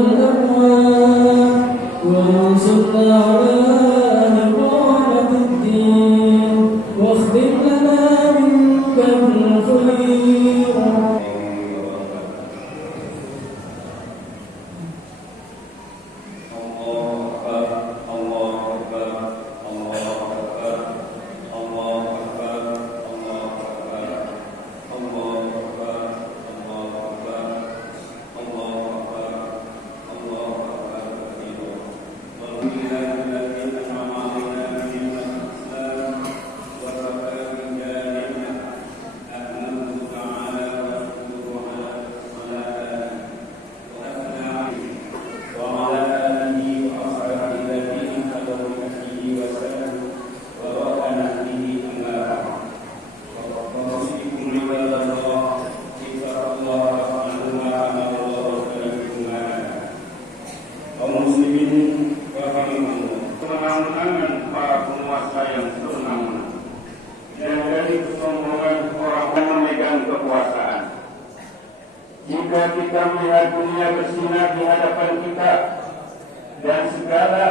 والأموات وانصرنا على إقامة الدين واختم لنا منك الخير. Kemenangan para penguasa yang semena-mena dan dari kesombongan orang yang memegang kekuasaan. Jika kita melihat dunia bersinar di hadapan kita dan segala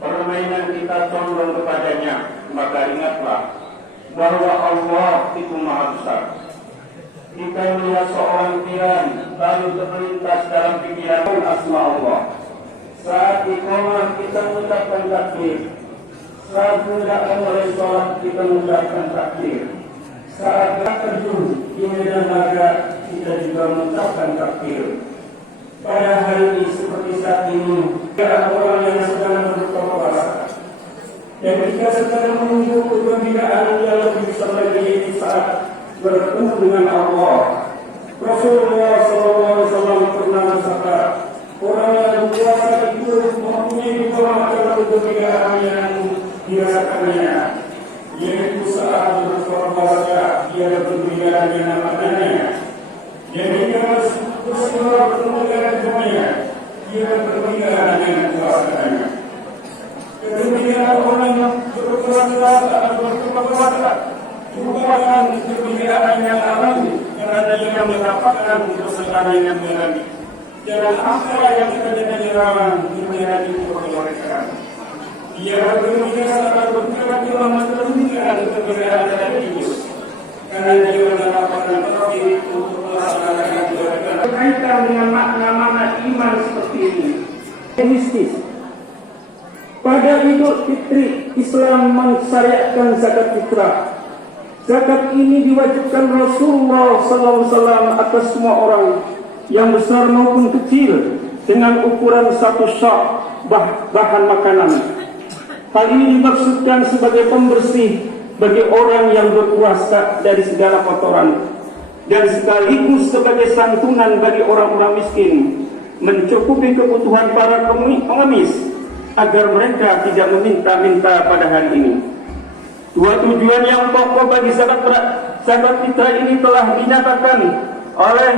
permainan kita condong kepadanya, maka ingatlah bahwa Allah itu Maha Besar. Kita melihat seorang tiran lalu terlintas dalam pikiran asma Allah. Saat iqamah kita mengucapkan takbir, saat menegakkan mulai sholat kita mengucapkan takbir, saat terjun di medan laga kita juga mengucapkan takbir. Pada hari ini seperti saat ini, ada orang yang sedang berbuka puasa, dan jika sedang menunggu kegembiraan yang lebih besar lagi saat bertemu dengan Allah. Rasulullah SAW pernah bersabda, orang yang berpuasa itu mempunyai dua macam kegembiraan yang dirasakannya, yaitu saat berpuasa dia bergembira dengan makanannya, dan jika bersuara bertemu dengan temannya dia bergembira dengan puasanya. Kegembiraan orang yang berpuasa saat berpuasa merupakan kegembiraan yang alami karena dia mendapatkan kesenangan yang alami. Dan apa yang terjadi di dalam menjadi kemerdekaan. Dia bergembira saat bergerak di dalam kegembiraan dari itu, karena dia mendapatkan tauhid untuk melaksanakan kemerdekaan. Berkaitan dengan makna-makna iman seperti ini, mistis. Pada Idul Fitri, Islam mensyariatkan zakat fitrah. Zakat ini diwajibkan Rasulullah SAW atas semua orang, yang besar maupun kecil, dengan ukuran satu sak bahan makanan. Hal ini dimaksudkan sebagai pembersih bagi orang yang berpuasa dari segala kotoran, dan sekaligus sebagai santunan bagi orang-orang miskin, mencukupi kebutuhan para pengemis agar mereka tidak meminta-minta pada hari ini. Dua tujuan yang pokok bagi zakat fitrah ini telah dinyatakan oleh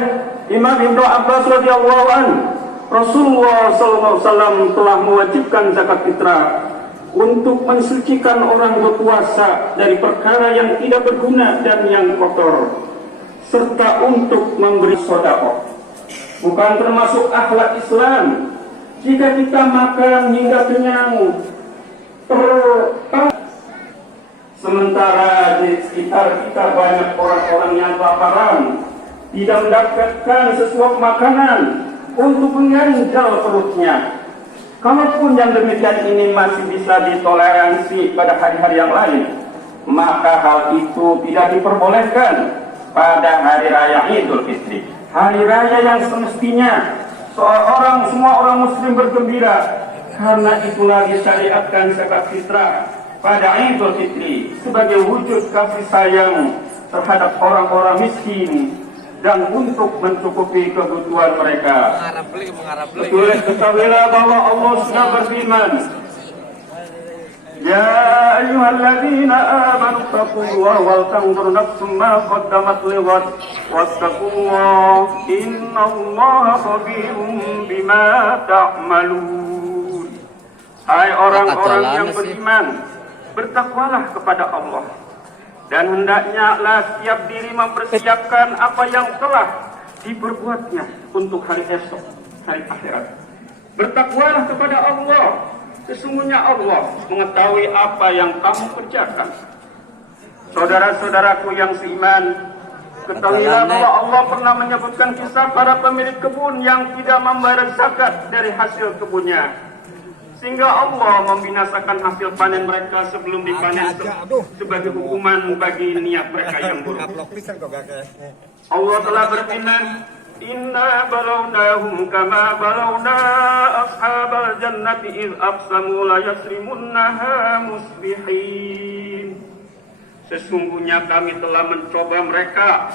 Imam Ibnu Abbas radhiyallahu anhu. Rasulullah SAW telah mewajibkan zakat fitrah untuk mensucikan orang berpuasa dari perkara yang tidak berguna dan yang kotor, serta untuk memberi sedekah. Bukan termasuk akhlak Islam jika kita makan hingga kenyang, sementara di sekitar kita banyak orang-orang yang kelaparan, tidak mendapatkan sesuap makanan untuk mengganjal perutnya. Kalaupun yang demikian ini masih bisa ditoleransi pada hari-hari yang lain, maka hal itu tidak diperbolehkan pada hari raya Idul Fitri, hari raya yang semestinya semua orang muslim bergembira. Karena itulah disyariatkan zakat fitrah pada Idul Fitri sebagai wujud kasih sayang terhadap orang-orang miskin dan untuk mencukupi kebutuhan mereka. Betul, ketahuilah bahwa Allah sudah berfirman, Ya ayyuhalladzina amanu taqullaha wal tanzur nafsum ma qaddamat lighad wattaqullaha innallaha khabirum bima ta'malun. Hai orang-orang yang beriman, bertakwalah kepada Allah, dan hendaknya setiap diri mempersiapkan apa yang telah diperbuatnya untuk hari esok. hari akhirat. Bertakwalah kepada Allah. Sesungguhnya Allah mengetahui apa yang kamu kerjakan. Saudara-saudaraku yang seiman, ketahuilah bahwa Allah pernah menyebutkan kisah para pemilik kebun yang tidak membayar zakat dari hasil kebunnya, sehingga Allah membinasakan hasil panen mereka sebelum dipanen sebagai hukuman bagi niat mereka yang buruk. Allah telah berfirman, Inna balawnahum kama balawna ashabal jannati iz aqsamu la yasrimunnaha musbihin. Sesungguhnya kami telah mencoba mereka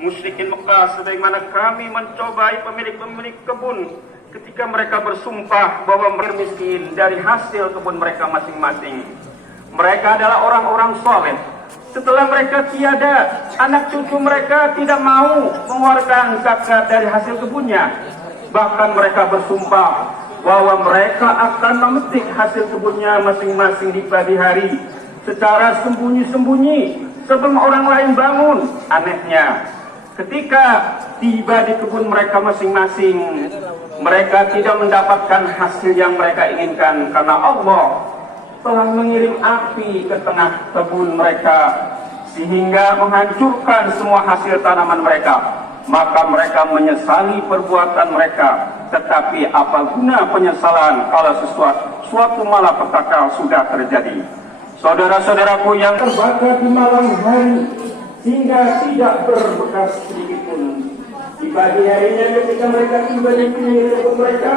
musyrikin Mekah sebagaimana kami mencobai pemilik-pemilik kebun ketika mereka bersumpah bahwa mereka miskin dari hasil kebun mereka masing-masing. Mereka adalah orang-orang soleh. Setelah mereka tiada, anak cucu mereka tidak mau mengeluarkan zakat dari hasil kebunnya. Bahkan mereka bersumpah bahwa mereka akan memetik hasil kebunnya masing-masing di pagi hari secara sembunyi-sembunyi sebelum orang lain bangun. Anehnya, ketika tiba di kebun mereka masing-masing, mereka tidak mendapatkan hasil yang mereka inginkan karena Allah telah mengirim api ke tengah kebun mereka sehingga menghancurkan semua hasil tanaman mereka. Maka mereka menyesali perbuatan mereka. Tetapi apa guna penyesalan kalau suatu malapetaka sudah terjadi? Saudara-saudaraku yang terbakar di malam hari sehingga tidak berbekas sedikit pun. Di pagi harinya ketika mereka tiba di kebun mereka,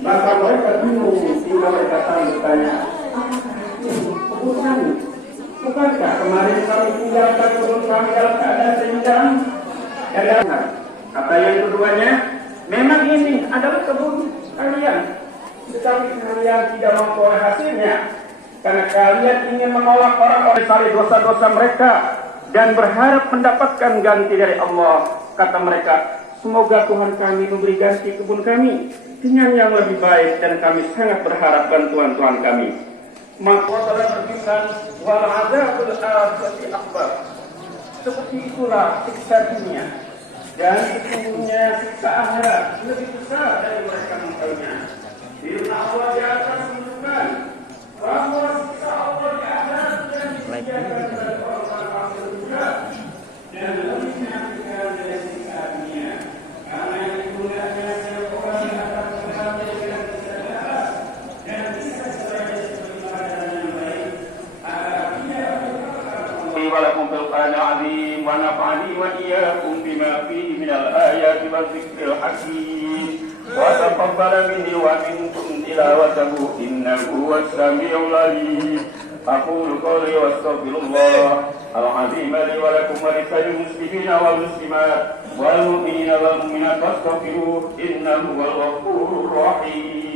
maka mereka bingung sehingga mereka bertanya, kebun kami, bukankah kemarin kami tinggalkan kebun kami dalam keadaan seimbang? Kata yang keduanya, memang ini adalah kebun kalian, tetapi kalian tidak memperoleh hasilnya karena kalian ingin menolak orang-orang dari dosa-dosa mereka dan berharap mendapatkan ganti dari Allah. Kata mereka, semoga Tuhan kami memberi ganti kebun kami dengan yang lebih baik dan kami sangat berharap bantuan Tuhan kami. Maka Allah berfirman, wal azabul akhirati akbar. Seperti itulah siksa dunia dan sesungguhnya siksa akhirat lebih besar dari mereka mengetahuinya. Firman Allah di atas menunjukkan bahwa siksa Allah di akhirat dan disediakan dari orang-orang kafir juga dan lebih menyakitkan dari siksa dunia. Karena yang digunakan orang yang akan mengalami dengan kesadaran dan bisa sebagai pelajaran yang baik agar tidak walakum fil Qur'anil azim wa nafa'ani wa iyyakum bima fihi minal ayati wal dzikril hakim wa taqabbal minni wa minkum tilawatahu innahu was-sami'ul 'alim. Aqulu qawli wa astaghfirullah al-'azim li wa lakum wa lisa'il muslimina wal muslimat wal mu'minina wal mu'minat fastaghfiruhu innahu huwal ghafurur rahim.